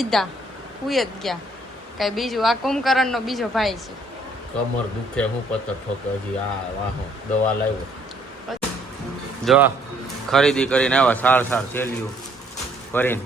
સીધા હુઈ જ ગયા. કઈ બીજું આ કુંભકરણ નો બીજો ભાઈ છે. કમર દુખે હું પથ્થર ઠોકે હજી આ વાહો દવા લાવ્યો. જો ખરીદી કરીને આવ્યા સાર સેલિયું કરીને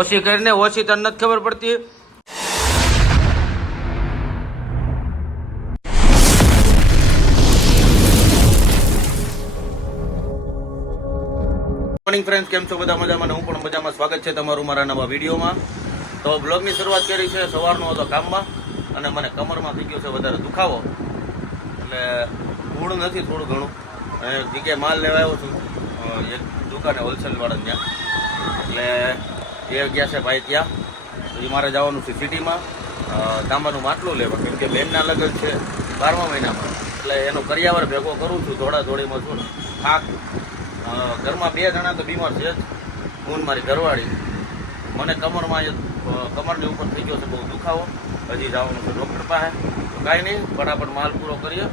ઓછી કરીને ઓછી તને નથી ખબર પડતી. મોર્નિંગ ફ્રેન્ડ્સ, કેમ છો બધા? મજામાં? હું પણ મજામાં. સ્વાગત છે તમારું મારા નવા વિડીયોમાં. તો બ્લોગની શરૂઆત કરી છે સવારનો હતો કામમાં અને મને કમરમાં થઈ ગયો છે વધારે દુખાવો, એટલે મૂળ નથી થોડું ઘણું. અને જગ્યાએ માલ લેવા આવ્યો છું એક દુકાને હોલસેલવાળા ત્યાં, એટલે એ ગયા છે ભાઈ ત્યાં. પછી મારે જવાનું છે સિટીમાં તાંબાનું માટલું લેવા, કેમ કે બેનના લગ્ન છે 12મા મહિનામાં, એટલે એનો કરિયાવર ભેગો કરું છું. દોડાદોડીમાં છું ને થાક. ઘરમાં 2 જણા તો બીમાર છે જ, હું મારી ઘરવાળી. મને કમરની ઉપર થઈ ગયો છે બહુ દુખાવો. હજી જવાનું છે ડૉક્ટર પાસે. તો કાંઈ નહીં, ફટાફટ માલ પૂરો કરીએ.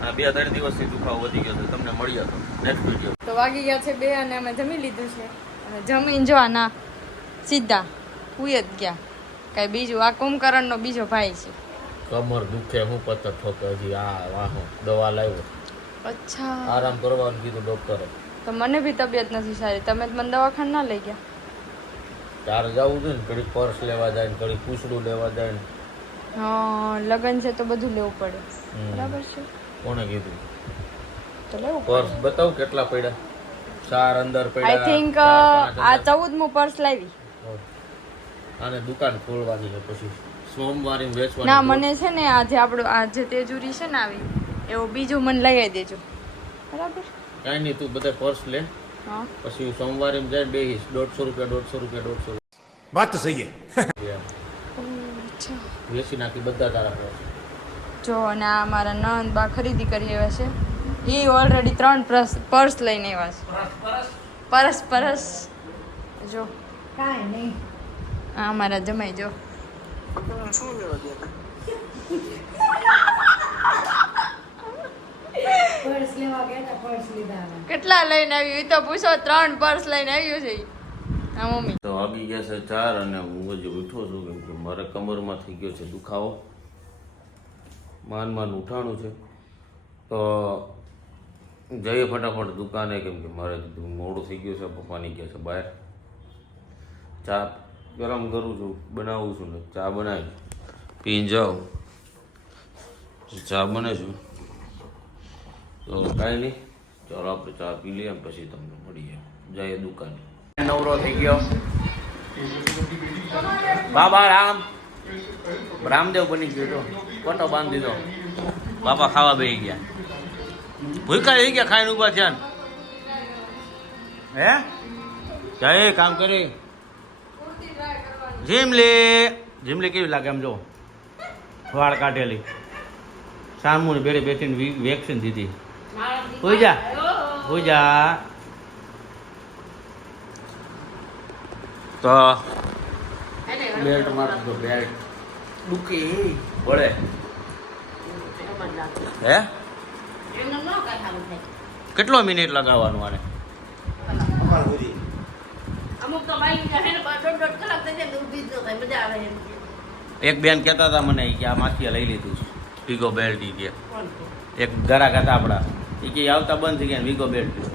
અને 2-3 દિવસથી દુખાવો વધી ગયો છે. તમને મળીએ તો નેક્સ્ટ વિડીયો. તો વાગી ગયા છે 2 અને અમે જમી લીધું છે. અને જમીન જો ના સીધા હુઈ જ ગયા. કઈ બીજું આ કુંભકરણ નો બીજો ભાઈ છે. કમર દુખે હું પથ્થર ઠોકે હજી આ વાહો દવા લાવ્યો. અચ્છા, આરામ કરવાનું કીધું ડૉક્ટરે. તો મને બી તબિયત નથી સારી, તમે મને દવાખાને ના લઈ ગયા? તારે જવું છે ને, ઘડી પર્સ લેવા જાય ને ઘડી પૂછડું લેવા જાય ને. હા, લગન છે તો બધું લેવું પડે. બરાબર છે. કોણે કીધું? તો લેવું પર્સ બતાવ કેટલા પડ્યા. 4 અંદર પડ્યા. આઈ થિંક આ 14મું પર્સ લાવી. આને દુકાન ખોલવાની છે પછી સોમવારે વેચવાની. ના, મને છે ને આજે આપણું આજે તેજુરી છે ને આવી એવું બીજું મને લઈ આવી દેજો. બરાબર? કાંઈ નહીં, તું બધા પર્સ લે. હા, પછી સોમવારે જઈને બેહીશ. 150 રૂપિયા. વાત તો સહી અચ્છા. વેચી નાખી બધા તારા પર્સ. જો અને આ મારા નણંદ બા ખરીદી કરી આવ્યા છે. એ ઓલરેડી 3 પર્સ લઈને આવ્યા છે. પરસ જો કાંઈ નહીં. આ મારા જમાઈ જો શું લેવા ગયા પર્સ લેવા ગયા, પર્સ લીધા. કેટલા લઈને આવ્યું એ તો પૂછો. 3 પર્સ લઈને આવ્યું છે આ મમ્મી. તો વાગી ગયા છે 4 અને હું હજી ઉઠો છું, કેમ કે મારે કમરમાં થઈ ગયો છે દુખાવો. માન ઉઠાણું છે તો જઈએ ફટાફટ દુકાને, કેમ કે મારે મોડું થઈ ગયું છે. પપ્પાની ગયા છે બહાર. ચા ગરમ કરું છું, બનાવું છું ને ચા બનાવી પીને જાઉં. ચા બને છું તો કાંઈ નહીં, ચાલો આપણે ચા પી લઈએ પછી તમને મળીએ. જઈએ દુકાને. નવરો થઈ ગયો બાબા રામદેવ બની ગયો તો કોટો બાંધી દીધો. બાપા ખાવા બેસી ગયા, ભૂખા રહી ગયા, ખાઈને ઉભા થયા હે. જાય કામ કરી. જીમલી કેવી લાગે એમ જો, વાળ કાઢેલી. સામુને બેડે બેઠીને વેક્સિન દીધી. હોઈ જા તો બેલ્ટ માર દો. બેલ્ટ દુખી પડે હે. કેટલો મિનિટ લગાવવાનું આને? એક બેન કહેતા હતા મને કે આ માથીએ લઈ લીધું છે વીગો બેલ્ટ. કે એક ગ્રાહક હતા આપણા, એ કે આવતા બંધ થઈ ગયા વીગો બેલ્ટ લીધો.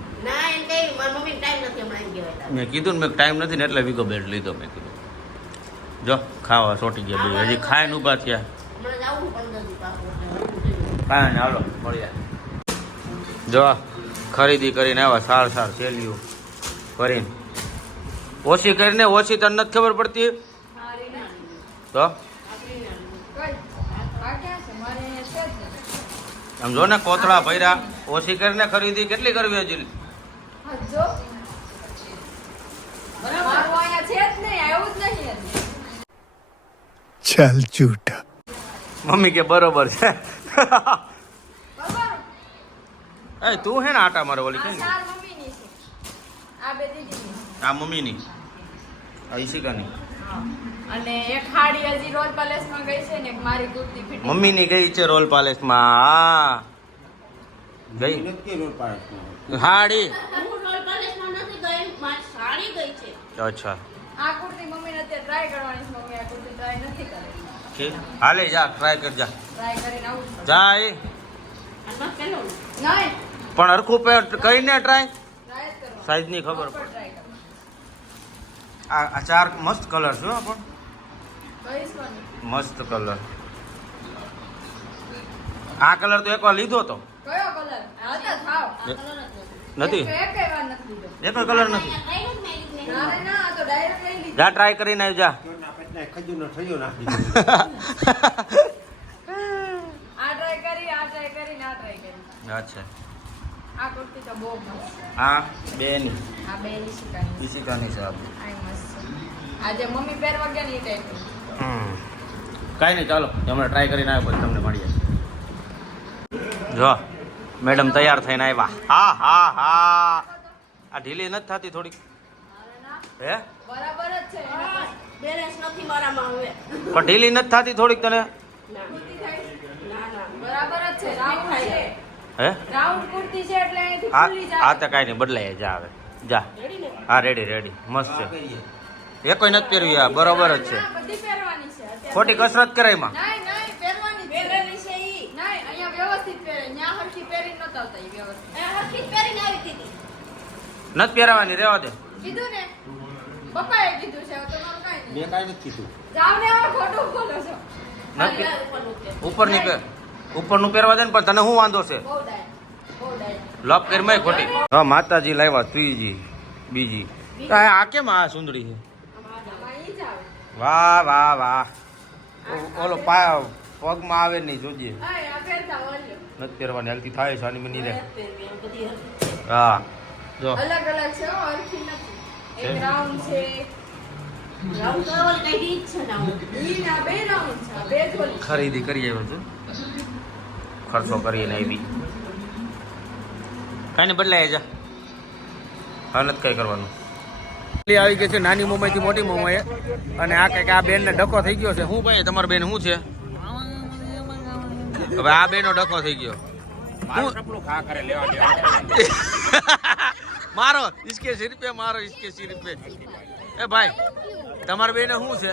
મેં કીધું ને મેં ટાઈમ નથી ને એટલે વીગો બેલ્ટ લીધો. મેં કીધું જો ખાવા સોટી ગયા બે, હજી ખાઈને ઊભા થયા. કાંઈ ને હાલો મળ્યા. જો ખરીદી કરીને આવ્યા સાર સેલિયું કરીને. ઓછી કરીને ઓછી તને નથી ખબર પડતી તો આમ જો ને કોથળા ભર્યા. ઓછી કરીને ખરીદી કેટલી કરવી હજી? ચાલ ઝૂઠા. મમ્મી કે બરોબર છે. એ તું હે ને આટા મારે ઓલી કઈ આ મમ્મીની આ ઈશિકાની. અને એક હાડી હજી રોલ પેલેસમાં ગઈ છે ને એક મારી કુર્તી ફિટિંગ મમ્મીની ગઈ છે રોલ પેલેસમાં. ગઈ હાડી. અચ્છા, આ કુર્તી મમ્મીને અત્યારે ટ્રાય કરવાની છે મમ્મી, આ કુર્તી ટ્રાય નથી કરી. કે હાલે જા ટ્રાય કરજા ટ્રાય કરીને આવું છું. જા એ નહીં પણ હરખું પેર કરીને ટ્રાય ટ્રાય જ કરવાનો. સાઈઝ ની ખબર Proper પડે. try કરવાનો. આ ચાર મસ્ત કલર છે હો પણ કઈશ કોની? મસ્ત કલર. આ કલર તો એકવાર લીધો તો કયો કલર? આ હતા થાવ. નથી એકેય વાર નથી લીધો. એકો કલર નથી. ના રે ના, આ તો ડાયરેક્ટ લઈ લીધો. જા ટ્રાય કરીને આવી જા આ ટ્રાય કરી, આ ટ્રાય કરીને આ ટ્રાય કરી. અચ્છા આ કુર્તી તો બહુ મસ્ત છે. આ બે ની આ બે ઈશિકાની. ઈશિકાની છે આપણી. આ મસ્ત છે. આ જે મમ્મી પહેરવા ગયા ને એ ટાઈપની. કાંઈ નહીં ચાલો હમણાં ટ્રાય કરીને આવ્યો પછી તમને મળીએ. જો મેડમ તૈયાર થઈને આવ્યા. હા હા હા આ ઢીલી નથી થતી થોડીક હે બરાબર જ છે. બેલેન્સ નથી મારામાં હવે. પણ ઢીલી નથી થતી થોડીક તને કુર્તી થાય? ના ના બરાબર જ છે. રાઉન્ડ છે. હે રાઉન્ડ કુર્તી છે એટલે અહીંથી આ ખુલ્લી આ જાય. તો કાંઈ નહીં બદલાય જા હવે જા રેડી ને હા રેડી રેડી મસ્ત છે એકોય નથી પહેરવી આ બરોબર જ છે ના, બધી પહેરવાની છે અત્યારે. ખોટી કસરત કરાયમાં નહીં નહીં પહેરવાની જ છે. પહેરેલી છે ઈ. નહીં અહીંયા વ્યવસ્થિત પહેરે. ન્યા હરખી પહેરીને નતા આવતા ઈ વ્યવસ્થિત. એ હરખી જ પહેરીને આવી હતી. નથી પહેરાવાની રહેવા દે કીધું ને પપ્પાએ કીધું છે હવે તમારું કાંઈ નહીં. મેં કાંઈ નથી કીધું જાવ ને હવે ખોટું બોલો છો. નથી આ ઉપરનું છે. ઉપરની પહેર ઉપરનું પહેરવા દે ને પણ તને શું વાંધો છે બહુ ડાય બહુ ડાય. લપ કરમાય ખોટી હા માતાજી લાવ્યા ત્રીજી બીજી આ કેમ આ સુંદરી છે આમાં ઈ જ આવે. વાહ વાહ વાહ ઓલો પગમાં આવે નહીં જોજે હા આ પહેરતા ઓલ્યો. નથી પહેરવાની હાલતી થાય સાની મની રે પહેરવી એમ બધી હરખી. હા જો અલગ અલગ છે હો, હરખી નથી. એક છે? રાઉન્ડ છે. રાઉન્ડ કરવાની કાંઈ રીત છે ના હું. ઈ ના બે રાઉન્ડ છે. આ બે જ ઓલી. ખરીદી કરી આવ્યો છું ખર્ચો કરીને આવી કાંઈ ને બદલાય જા હા નથી કઈ કરવાનું આવી ગઈ છે નાની મોમાઈથી મોટી મોમાએ અને આ કંઈક આ બેનને ડખો થઈ ગયો છે શું ભાઈ તમારા બેન શું છે હવે આ બેનો ડખો થઈ ગયો મારો ઇસકે સિર પે મારો ઇસકે સિર પે એ ભાઈ તમારા બેને શું છે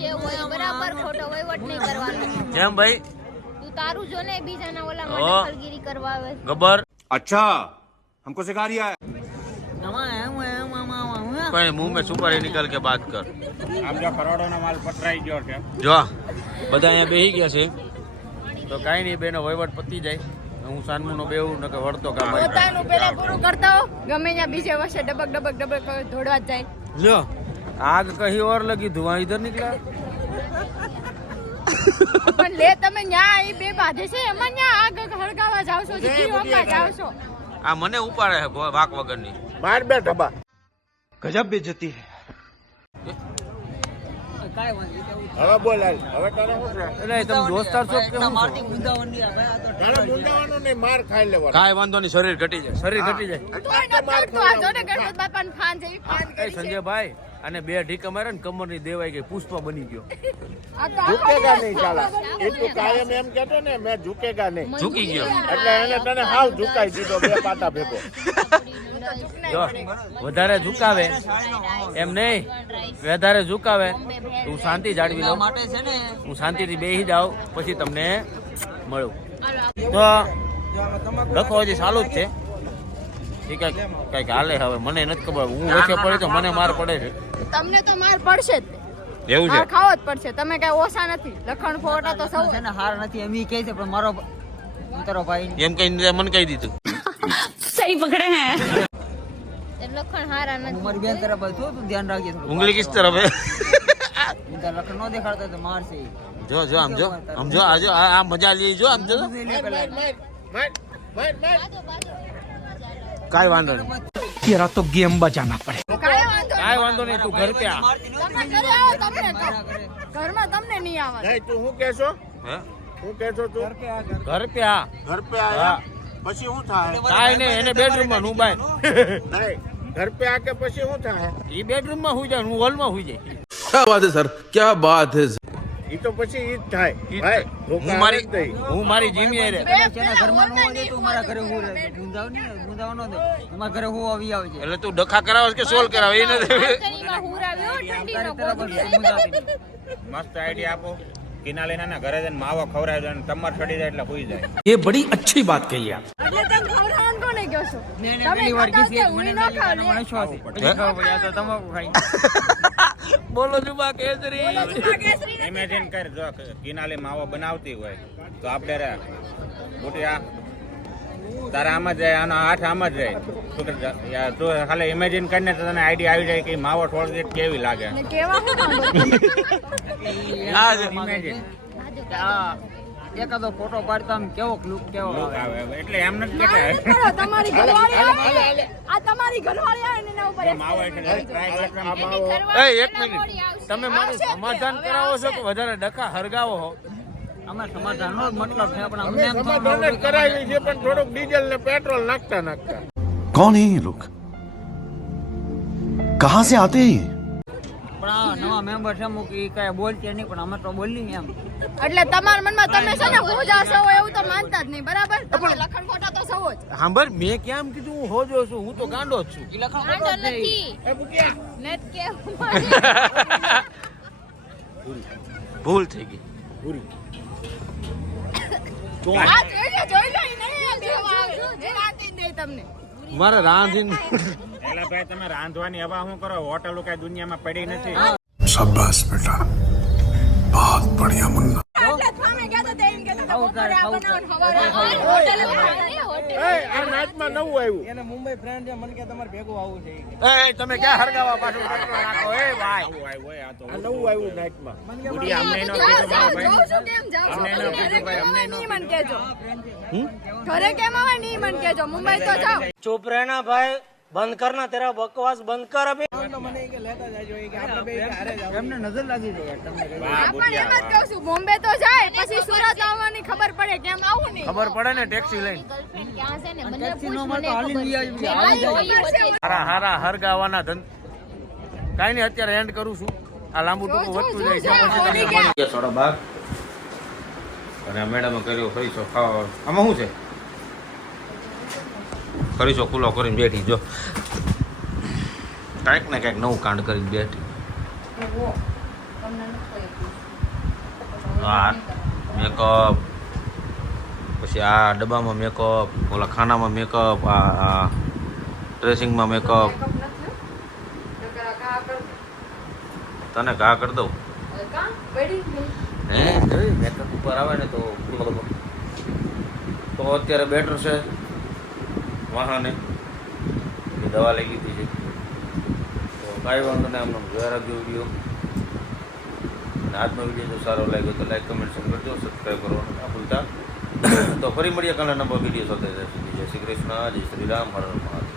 જે હોય બરાબર ખોટો વહીવટ નહીં કરવાનો. જેમ ભાઈ તું તારું જો ને બીજાના ઓ. ઓલામાં દખલગીરી કરવા આવે છે. ગબ્બર अच्छा हमको सिखा रिया है कोई मुंह में सुपारी निकल के बात कर આમ જો કરોડોનો માલ પટરાઈ ગયો છે. જો બધા અહીંયા બેસી ગયા છે તો કાંઈ નહીં બેનો વહીવટ પતી જાય હું સાનમુનો બેવું ન કે વળતો કામ આવી. પોતાનું પેલા પૂરું કરતા હો. ગમે ત્યાં બીજે વર્ષે ડબક ડબક ડબક દોડવા જ જાય. જો આગ કहीं और लगी धुआं इधर निकला પણ લે તમે ન્યા અહીં બે બાંધે છે એમાં ન્યા આગ હળગાવા જાવ છો જીવમાં જાવ છો. આ મને ઉપાડે છે વાક વગરની मार बे ढबा गजब बेइज्जती है હવે બોલ હાલ હવે તારે શું છે એટલે તમે દોસ્તાર છો કે શું છો? તારે મુંડાવાનું નહીં માર ખાઈ લેવાનો કાંઈ વાંધો નહીં શરીર ઘટી જાય શરીર ઘટી જાય તોય ન કરતો આ જોને ગણપત બાપાને ફાન જેવી ફાન એ કરી છે. સંજયભાઈ અને બે ઢીકા મારે ને કમરની દેવાઈ ગઈ પુષ્પા બની ગયો આ તો ઝુકેગા નહીં ચાલા એ તું કાયમ એમ કહેતો ને મેં ઝુકેગા નહીં ઝૂકી ગયો એટલે એને તને હાવ ઝુકાઈ દીધો બે પાટા ભેગો જો વધારે ઝુકાવે એમ નહીં વધારે ઝુકાવે તું શાંતિ જાળવી લો હું શાંતિથી બેસી જાઉં પછી તમને મળું તો લખો હજી ચાલુ જ છે એ કઈક હાલે હવે મને નથી ખબર હું વચ્ચે પડી તો મને માર પડે છે તમને તો માર પડશે જ એવું માર છે ખાવો જ પડશે તમે કઈ ઓછા નથી લખણ ફોટા તો સૌ છે ને હાર નથી એમ ઈ કહે છે પણ મારો તારો ભાઈ એમ કઈ મને કહી દીધું એ લખણ હારા હું નથી. મારી બેન તરફ છું તું ધ્યાન રાખજે થોડું ઉંગલી કિસ તરફ હે હું તારા લખણ ન દેખાડતો તો મારશે ઈ. જો જો આમ જો આજો આ મજા લઈ જો આમ જો તું લે પેલા માર માર માર કાઈ વાંધો નહીં तेरा तो गेम बजाना पड़े કાંઈ વાંધો કાઈ વાંધો નહીં તું ઘર પે આ તમે ઘરે આવો તમને ઘરમાં તમને નહીં આવવા નહીં તું શું કહેશો હે શું કહેશો તું ઘર પે આ ઘર પે હા આયા પછી શું થાય કાઈ નહીં એને બેડરૂમ માં હું બાય નહીં ઘર પે આ કે પછી શું થાય ઈ બેડરૂમ માં હુઈ જાય હું હોલ માં હુઈ જાય क्या बात है सर क्या बात है ઈ તો પછી ઈ જ થાય ઈ જ ભાઈ થાય. ધોકા હું મારી આવે જ નહીં. હું મારી જીમી હારે. એના ઘરમાં ન હોય ને તું મારા ઘરે હું ગુંજાવ નહીં ગુંજાવ ન દે તમારા ઘરે હું આવી આવે છે એટલે તું ડખા કરાવે કે સોલ કરાવે એ નથી. બાલ્કનીમાં હુરાવ્યો ઠંડીનો ગોદડું. મસ્ત આઈડિયા આપો કિનાલીના ઘરે જઈને માવો ખવડાવી દો અને તમાર ચડી જાય એટલે હોઈ જાય. ये बड़ी अच्छी बात कही आप. એટલે તમે ખવડાવવાનું કોને કહો છો? ને તમે પેલી વાર ખાતા કીધી હશો, મને હું ન ખાવ લે. મને શું હતી પછી ખબર પડી આ તો તમાકુ ખાઈ બોલો જુબા કેસરી. ઇમેજિન કર જો કિનાલી માવો બનાવતી હોય તો આપણે રે મોટી આ તારા આમ જ જાય આનો હાથ આમ જ જાય તો કે યાર તો ખાલી ઇમેજિન કરીને તો તને આઈડિયા આવી જાય કે માવો થોડી દે કેવી લાગે. ને કેવા હું આ જ. ઇમેજિન એકાદો ફોટો પાડતા આમ કેવો લુક કેવો લુક આવે આવે એટલે એમ નથી કહેતા કરો તમારી ઘરવાળી આવે ને, આ તમારી ઘરવાળી આવે ને એના ઉપર માવો એટલે ટ્રાય એની ઘરવાળી એ એક પહેલા મિનિટ મોડી આવશે. તમે મારું સમાધાન કરાવો છો કે વધારે ડખા હરગાવો છો? અમારે સમાધાનનો જ મતલબ છે પણ અમને એમ સમાધાન જ કરાવી છે પણ થોડુંક ડીઝલ ને પેટ્રોલ નાખતા कौन है ये लोग? कहाँ से आते हैं ये? પણ આ નવા મેમ્બર છે અમુક ઈ કઈ બોલશે નહીં પણ અમે તો બોલી એમ એટલે તમારા મનમાં તમે છે ને હોજા છો એવું તો માનતા જ નહીં, બરાબર? તમે લખણ ખોટા તો સૌ જ. સાંભળ મેં કેમ કીધું હું હોજો છું, હું તો ગાંડો જ છું. ગાંડો નથી. નેટ કેવું ભૂલ થઈ ગઈ. આ જોઈ લો ઈ નહીં બેવા આવજો. જે રાતી જ નહીં તમને. મારે રાંધીને એટલે ભાઈ તમે રાંધવાની હવા શું કરો હોટલો કઈ દુનિયામાં પડી નથી. शाबाश बेटा, बहुत बढ़िया मुन्ना. એટલે જ સામે કહેતા હતા, એમ કહેતા હતા, બપોરે આ બનાવો ને સવારે આ હોટેલ બનાવો. વાળાને હોટેલ એ આ નાચમાં નવું આવ્યું એને મુંબઈ ફ્રેન્ડ છે મને કે તમારે ભેગું આવવું છે એ તમે ક્યાં હરગાવા પાછું પેટ્રોલ નાખો એ ભાઈ. આવું આવ્યું હોય આ તો આ નવું આવ્યું નાચમાં બુઢી અમને નો જાઓ, કીધું જાઓ, ભાઈ. જાઓ છો કેમ જાઓ છો? અમને એનો કીધું ભાઈ, અમને એનો નહીં મને કહેજો. ઘરે કેમ આવે નહીં મને કહેજો, મુંબઈ તો જાઓ. चुप रहना भाई, बंद करना तेरा बकवास बंद कर अभी. એમને નજર લાગી જાય યાર તમને કઈ. વાહ, પણ એમ જ કહું છું, બોમ્બે તો જાય પછી સુરત આવવાની ખબર પડે કેમ આવું નહીં. ખબર પડે ને ટેક્સી લઈને. ગર્લફ્રેન્ડ ક્યાં છે ને મને ટેક્સી પૂછ, નો મને મળતો હાલી ખબર લઈ છે. આવી, મેં હાલી જોઈ જાય. વચ્ચે. હારા હારા હરગાવાના કાંઈ નહીં અત્યારે એન્ડ કરું છું. આ લાંબુ ટૂંકું વધતું જાય છે પછી તમને મળી ગયા 12:30 અને મેડમે કર્યો ખરીચો ખાવા. આમાં શું છે? ખરીચો ખુલ્લો કરીને બેઠી જો કાંઈક ને કાંઈક નવું કાંડ કરીને બેઠી. આ મેકઅપ, પછી આ ડબ્બામાં મેકઅપ, ઓલા ખાનામાં મેકઅપ, આ ડ્રેસિંગમાં મેકઅપ. તને ઘા કરી દઉં હે મેકઅપ ઉપર આવે ને તો અત્યારે બેટર છે વાહને દવા લઈ લીધી છે તો કાંઈ વાંધો નહીં. આમને જોયા રાખજો વિડીયો. અને આજનો વિડીયો જો સારો લાગ્યો તો લાઈક કમેન્ટ શેર કરજો, સબસ્ક્રાઈબ કરવાનું ના ભૂલતા. તો ફરી મળીએ કાલના નવા વિડીયો સાથે. જય શ્રી કૃષ્ણ, જય શ્રી રામ, હર હર મહાદેવ.